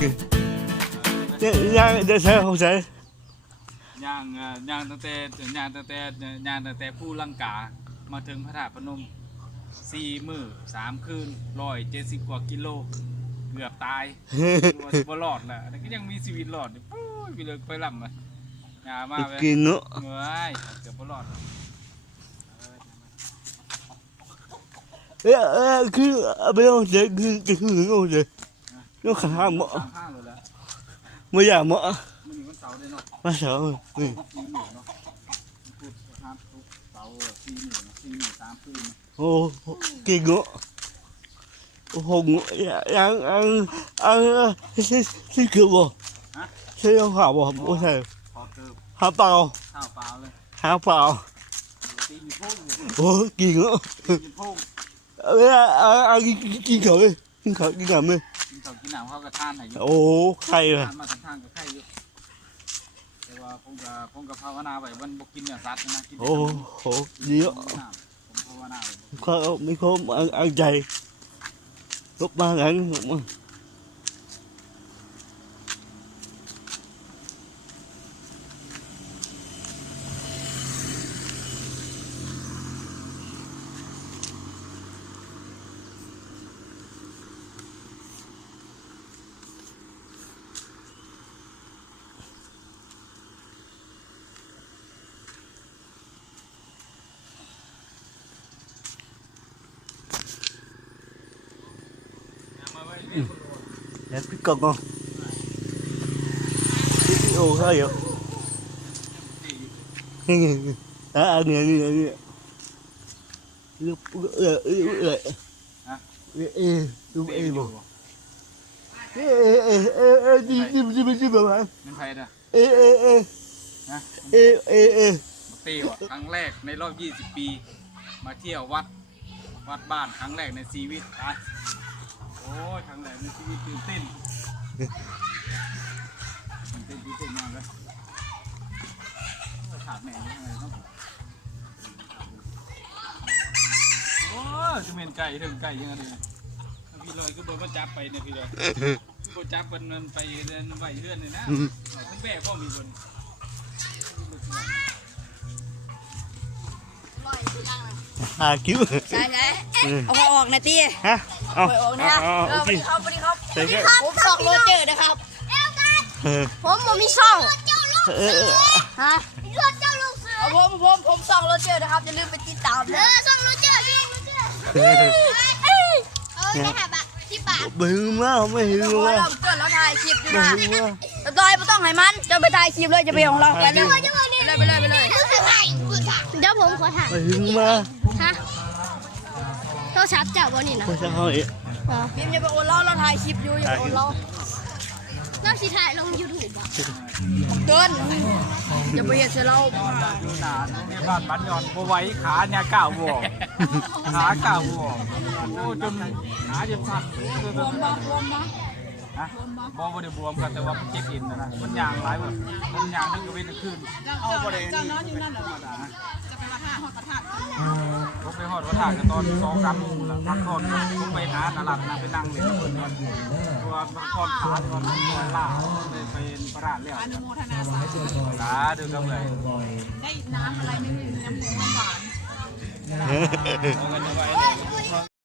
kìa Nhá, nhá, để xe không xe ย่างเอ่อย่างตั้งแต่ย่างตั้งแต่ย่างตั้งแต่ผู้ลังกา มาถึงพระธาตุพนมสี่มือสามคืนร้อยเจ็ดสิบกว่ากิโลเกือบตายตัวสิบรอดแหละแต่ก็ยังมีชีวิตรอดปุ้ยไปเลยไปลำมาอย่ามาไป Kìa nữa เมื่อยเกือบบ่รอด Ê, ê, cứ bên ông xe cứ cái hướng ông xe nó khả hàng สา mọ มข้างเลยแล้ว mới giả mọ มันมีวันเสาร์เลยเนาะ ba sợ rồi ừ. สี่หมื่นเนาะพูดห้ามทุกเสาร์สี่ะสี่หมื่นสามคืนเนาะ ô kìa nữa hùng ăn ăn ăn xin xin kiểu bò Hả? xin ông hảo bò bố thầy พอเติม hả bao ข้าวเปล่าเลย hả bao ตีมีพุ่งอยู่ ô kìa nữa ตีมีพุ่ง ê ăn ăn cái cái khẩu đi cái khẩu cái ngầm đi กินข้าวกินหนาวเขาก็ทานให้อยู่ ô hay rồi ทานมาทางทางกับไข่อยู่แต่ว่าผมกับผมกับภาวนาไว้วันบ่กินเนื้อสัตว์นะกินแต่ ô ô gì น้ำ đó ผมภาวนาไว้บ่ có mấy khóm ăn ăn dày lúc ba ăn đẹp cái con không ô sao vậy nghe nghe à nghe nghe nghe lúc ơ ơ ơ Hả? ê ê lúc ê bò ê ê ê ê ê đi đi đi đi đi bà เป็นไผเด้อ ê ê ê นะ ê ê ê มาเตี้ยวอะครั้งแรกในรอบ 20 ปี มาเที่ยววัดวัดบ้านครั้งแรกในชีวิตอะโอ้ย ครั้งแรกในชีวิตตื่นเต้นตื่นเต้นตื่นเต้นมากเลยโอ้ยขาดแม่ยังไงครับโอ้ยจะเป็นไก่ถึงไก่ยังไงเนี่ยพี่ลอยก็บอกว่าจับไปเนี่ยพี่ลอยก็จับมันมันไปเดินไหวเรื่อนเลยนะเอาทั้งแบกพ่อมีบน à cứu ใช่ใช่ ừ. เอาไปออกนะตี hả เอา ờ ไปออก ờ นะ ờ เออ ok สวัสดีครับสวัสดีครับ Thế cái ผมสองโรเจอร์นะครับ ờ ผมผมมีช่อง ờ ờ ฮะรถเจ้าลูกเสือเอาผมผมผมสองโรเจอร์นะครับอย่าลืมไปติดตามเอนะอส่งรถเจ้าส่งรถเจ้า ờ เอ้ยเออได้หาบะที่บาท bự má không có เดี๋ยว hiểu ผม quá เราเกิดเราถ่ายคลิปอยู่นะ bự quá แต่ตอยไม่ต้องให้มันจะไปถ่ายคลิปเลยจะไปของเราไปเลยไปเลยไปเลยไปเลยคือคือไงเดี๋ยวผมขอถาม bự má ฮะ โทรศัพท์เจ้าบ่นี่นะ có sao không vậy พิมพ์อย่าไปโอนเราเราถ่ายคลิปอยู่อย่าไปโอนเราเราสิถ่ายลงยูทูบบ่เกินอย่าไปเห็นเสียเราอยู่นานเนี่ยบ้านบ้านยอนบ่ไหวขาเนี่ยก้าวบวกขาก้าวบวกโอ้จนขาจะสั่นบวมบ้างบวมบ้างฮะบ่บ่ได้บวมกันแต่ว่ามันเจ็บอินนะนะมันยางหลายแบบมันยางทั้งกระเวนทั้งคืนเอาบ่ได้นี่นอนอยู่นั่นเหรอ จะไปวัดท่าฮอดพระธาตุผมไปหอดพระธาตุกันตอนสองสามโมงแล้วพักผ่อนผมไปหาตลาดนะไปนั่งเล่นเพิ่นกันตัวพักผ่อนขาตอนมันล่าไปไปประหลาตุแล้วอนุโมทนาสาธุสาธุครับเลยได้น้ำอะไรไม่มีน้ำหมูน้ำหวาน